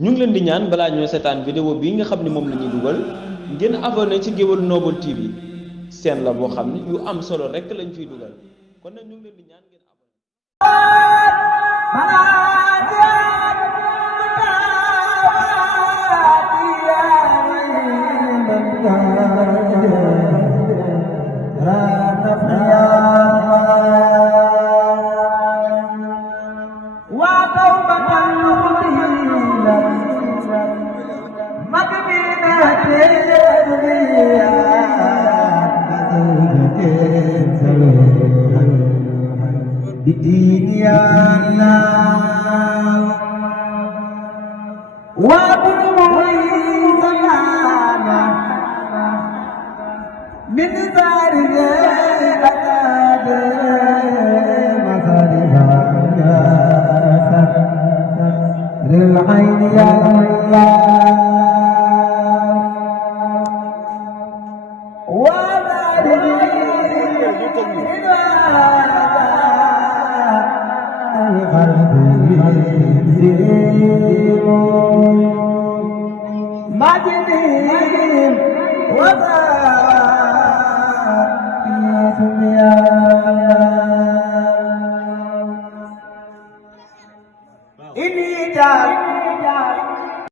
ñu ngi leen di ñaan balaa ñoo seetaan vidéo bii nga xam ne moom la ñuy dugal ngeen abonné ci Géwël Noble TV seen la boo xam ne yu am solo rek lañ fiy dugal kon nag ñu ngi leen di ñaan ngeen abonné. Ini